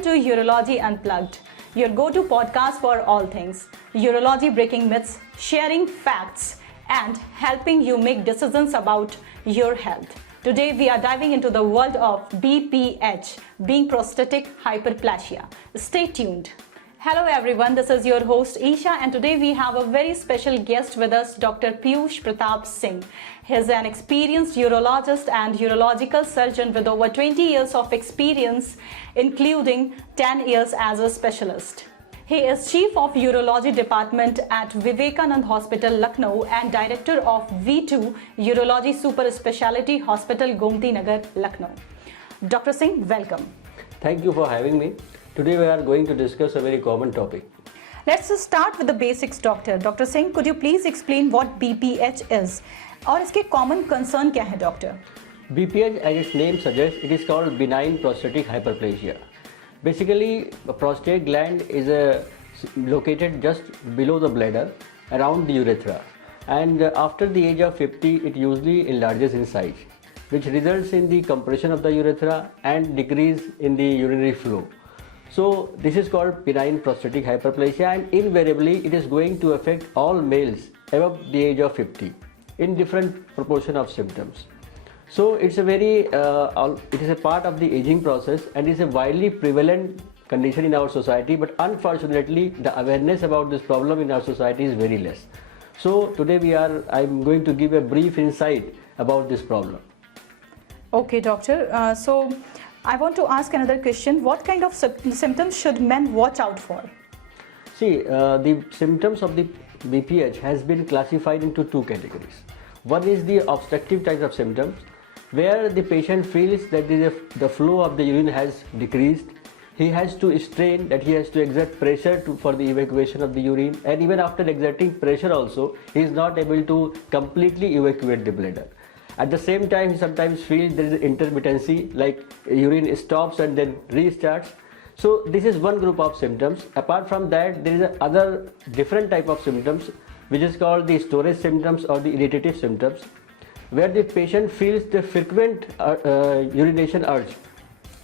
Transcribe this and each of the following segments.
Welcome to Urology Unplugged, your go-to podcast for all things urology, breaking myths, sharing facts, and helping you make decisions about your health. Today we are diving into the world of BPH, being prostatic hyperplasia. Stay tuned. Hello everyone, this is your host Isha, and today we have a very special guest with us, Dr. Piyush Pratap Singh. He is an experienced urologist and urological surgeon with over 20 years of experience, including 10 years as a specialist. He is Chief of Urology Department at Vivekanand Hospital, Lucknow, and Director of V2 Urology Super Speciality Hospital, Gomti Nagar, Lucknow. Dr. Singh, welcome. Thank you for having me. Today we are going to discuss a very common topic. Let's just start with the basics, Doctor. Dr. Singh, could you please explain what BPH is? और इसके common concern क्या है, Doctor? BPH, as its name suggests, it is called benign prostatic hyperplasia. Basically, the prostate gland is located just below the bladder, around the urethra. And after the age of 50, it usually enlarges in size, which results in the compression of the urethra and decrease in the urinary flow. So this is called benign prostatic hyperplasia, and invariably it is going to affect all males above the age of 50 in different proportion of symptoms. So it's a very it is a part of the aging process and is a widely prevalent condition in our society, but unfortunately the awareness about this problem in our society is very less. So today I'm going to give a brief insight about this problem. Okay, doctor. So I want to ask another question. What kind of symptoms should men watch out for? See, the symptoms of the BPH has been classified into two categories. One is the obstructive type of symptoms, where the patient feels that the flow of the urine has decreased. He has to strain, that he has to exert pressure for the evacuation of the urine, and even after exerting pressure also, he is not able to completely evacuate the bladder. At the same time, he sometimes feels there is intermittency, like urine stops and then restarts. So this is one group of symptoms. Apart from that, there is another different type of symptoms, which is called the storage symptoms or the irritative symptoms, where the patient feels the frequent urination urge.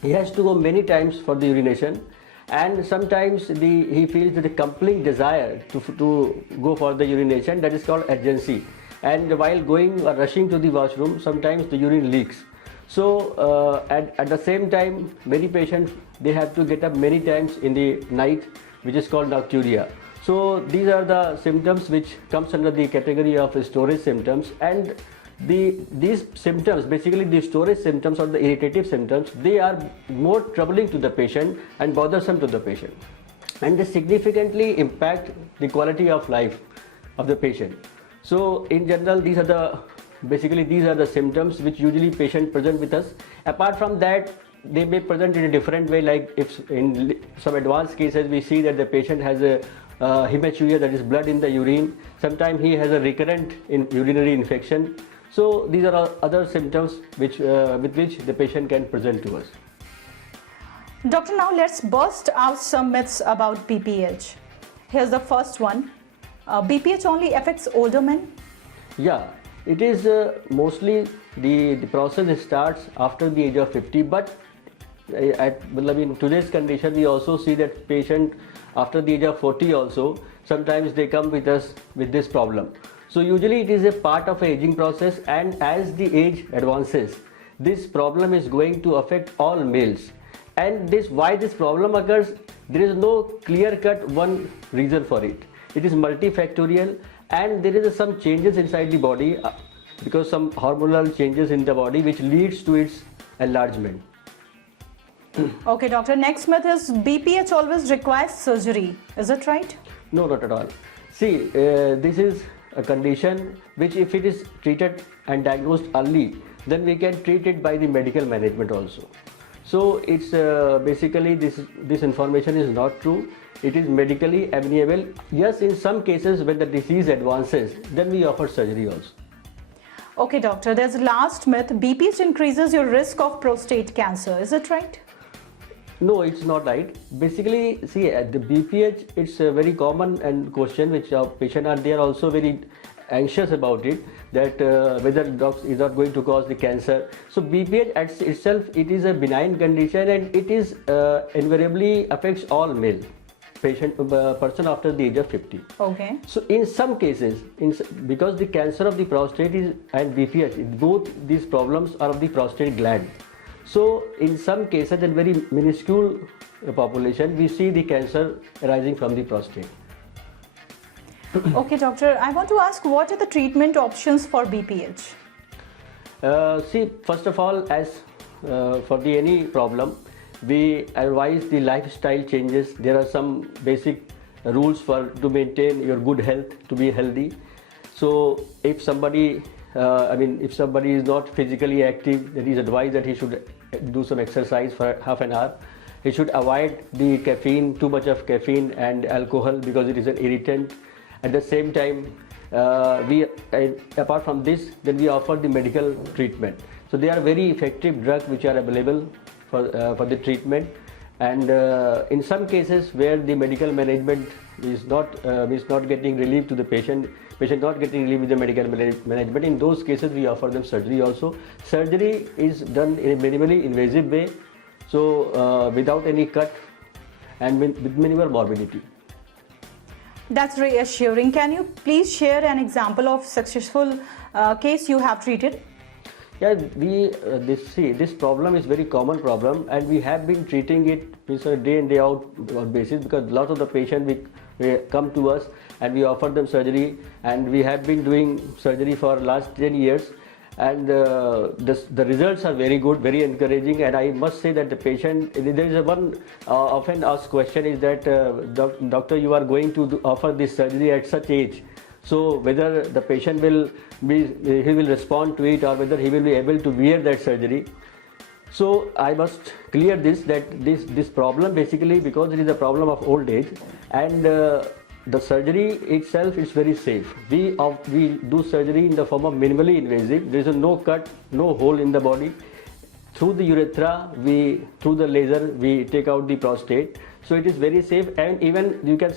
He has to go many times for the urination, and sometimes he feels the compelling desire to go for the urination, that is called urgency. And while going or rushing to the washroom, sometimes the urine leaks. So at the same time, many patients, they have to get up many times in the night, which is called nocturia. So these are the symptoms which comes under the category of storage symptoms. And these symptoms, basically the storage symptoms or the irritative symptoms, they are more troubling to the patient and bothersome to the patient, and they significantly impact the quality of life of the patient. So in general, these are the symptoms which usually patient present with us. Apart from that, they may present in a different way, like if in some advanced cases we see that the patient has a hematuria, that is blood in the urine. Sometimes he has a recurrent urinary infection. So these are other symptoms with which the patient can present to us. Doctor, now let's burst out some myths about BPH. Here's the first one. BPH only affects older men? Yeah, it is mostly the process starts after the age of 50, but in today's condition we also see that patient after the age of 40 also, sometimes they come with us with this problem. So usually it is a part of an aging process, and as the age advances, this problem is going to affect all males. And why this problem occurs, there is no clear-cut one reason for it. It is multifactorial, and there is some changes inside the body because some hormonal changes in the body which leads to its enlargement. Okay, doctor. Next myth is BPH always requires surgery. Is it right? No, not at all. See, this is a condition which, if it is treated and diagnosed early, then we can treat it by the medical management also. So it's basically this information is not true. It is medically amenable. Yes, in some cases when the disease advances, then we offer surgery also. Okay, doctor. There's a last myth. BPH increases your risk of prostate cancer. Is it right? No, it's not right. Basically, see, the BPH, it's a very common and question which our patients are, they are also very anxious about it, that whether docs is not going to cause the cancer. So BPH at itself, it is a benign condition, and it is invariably affects all male person after the age of 50. Okay. So in some cases, because the cancer of the prostate is and BPH, both these problems are of the prostate gland. So in some cases, in very minuscule population, we see the cancer arising from the prostate. Okay, doctor, I want to ask, what are the treatment options for BPH? See, first of all, as for any problem, we advise the lifestyle changes. There are some basic rules to maintain your good health, to be healthy. So if somebody if somebody is not physically active, then it is advised that he should do some exercise for half an hour. He should avoid the caffeine, too much of caffeine and alcohol, because it is an irritant. At the same time, apart from this, then we offer the medical treatment. So they are very effective drugs which are available for the treatment. And in some cases where the medical management is not getting relief to the patient not getting relief with the medical management, in those cases we offer them surgery also. Surgery is done in a minimally invasive way, so without any cut and with minimal morbidity. That's reassuring. Can you please share an example of successful case you have treated? Yeah, this problem is very common problem, and we have been treating it on a day in day out basis, because lots of the patients we come to us and we offer them surgery, and we have been doing surgery for last 10 years, and the results are very good, very encouraging. And I must say that the patient, there is one often asked question is that doctor, you are going to offer this surgery at such age, so whether the patient will respond to it, or whether he will be able to bear that surgery. So I must clear this problem basically because it is a problem of old age, and the surgery itself is very safe. We do surgery in the form of minimally invasive. There is no cut, no hole in the body. Through the urethra, through the laser, we take out the prostate. So it is very safe, and even you can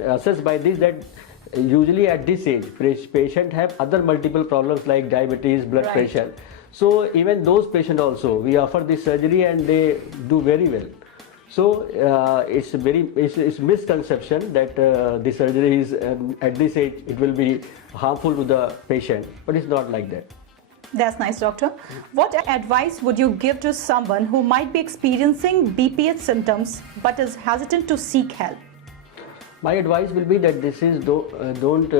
assess by this that usually at this age, patients have other multiple problems like diabetes, blood pressure. So even those patients also, we offer this surgery and they do very well. So it's misconception that the surgery is at this age it will be harmful to the patient, but it's not like that. That's nice, doctor. What advice would you give to someone who might be experiencing BPH symptoms but is hesitant to seek help? My advice will be that don't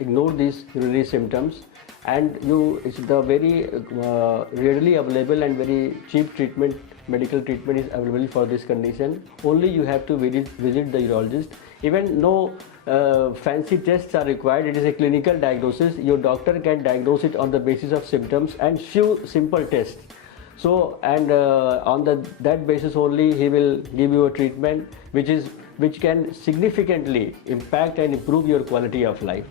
ignore these urinary symptoms, and it's the very readily available and very cheap treatment. Medical treatment is available for this condition. Only you have to visit the urologist. Even no fancy tests are required. It is a clinical diagnosis. Your doctor can diagnose it on the basis of symptoms and few simple tests. So, and on that basis only he will give you a treatment which can significantly impact and improve your quality of life.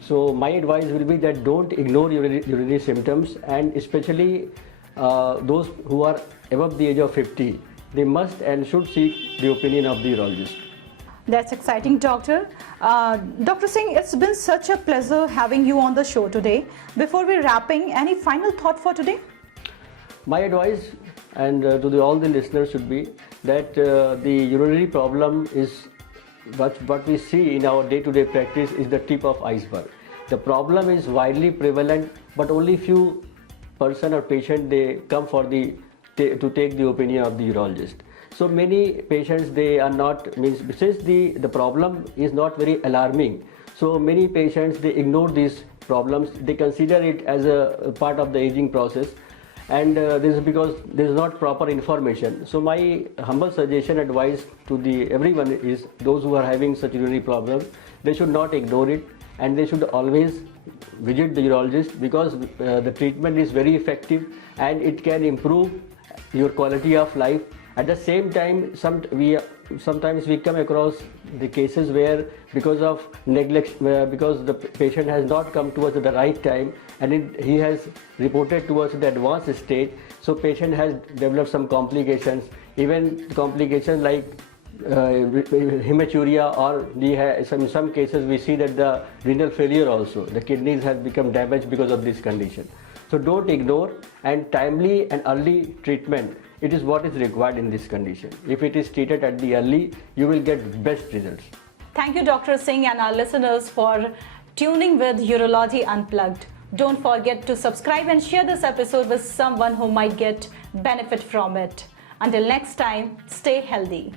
So my advice will be that don't ignore urinary symptoms, and especially those who are above the age of 50, they must and should seek the opinion of the urologist. That's exciting, doctor. Dr. Singh, it's been such a pleasure having you on the show today. Before we wrapping, any final thought for today? My advice and to all the listeners should be that the urinary problem is what we see in our day-to-day practice is the tip of iceberg. The problem is widely prevalent, but only few person or patient they come for to take the opinion of the urologist. So many patients they are not since the problem is not very alarming. So many patients they ignore these problems. They consider it as a part of the aging process, and this is because there is not proper information. So my humble suggestion, advice to everyone is those who are having such urinary problems, they should not ignore it, and they should always visit the urologist, because the treatment is very effective and it can improve your quality of life. At the same time, sometimes we come across the cases where because of neglect, because the patient has not come to us at the right time, and he has reported to us at the advanced stage, so patient has developed some complications, even complications like hematuria, or in some cases we see that the renal failure also, the kidneys have become damaged because of this condition. So don't ignore, and timely and early treatment, it is what is required in this condition. If it is treated at the early, you will get best results. Thank you, Dr. Singh, and our listeners for tuning with Urology Unplugged. Don't forget to subscribe and share this episode with someone who might get benefit from it. Until next time, stay healthy.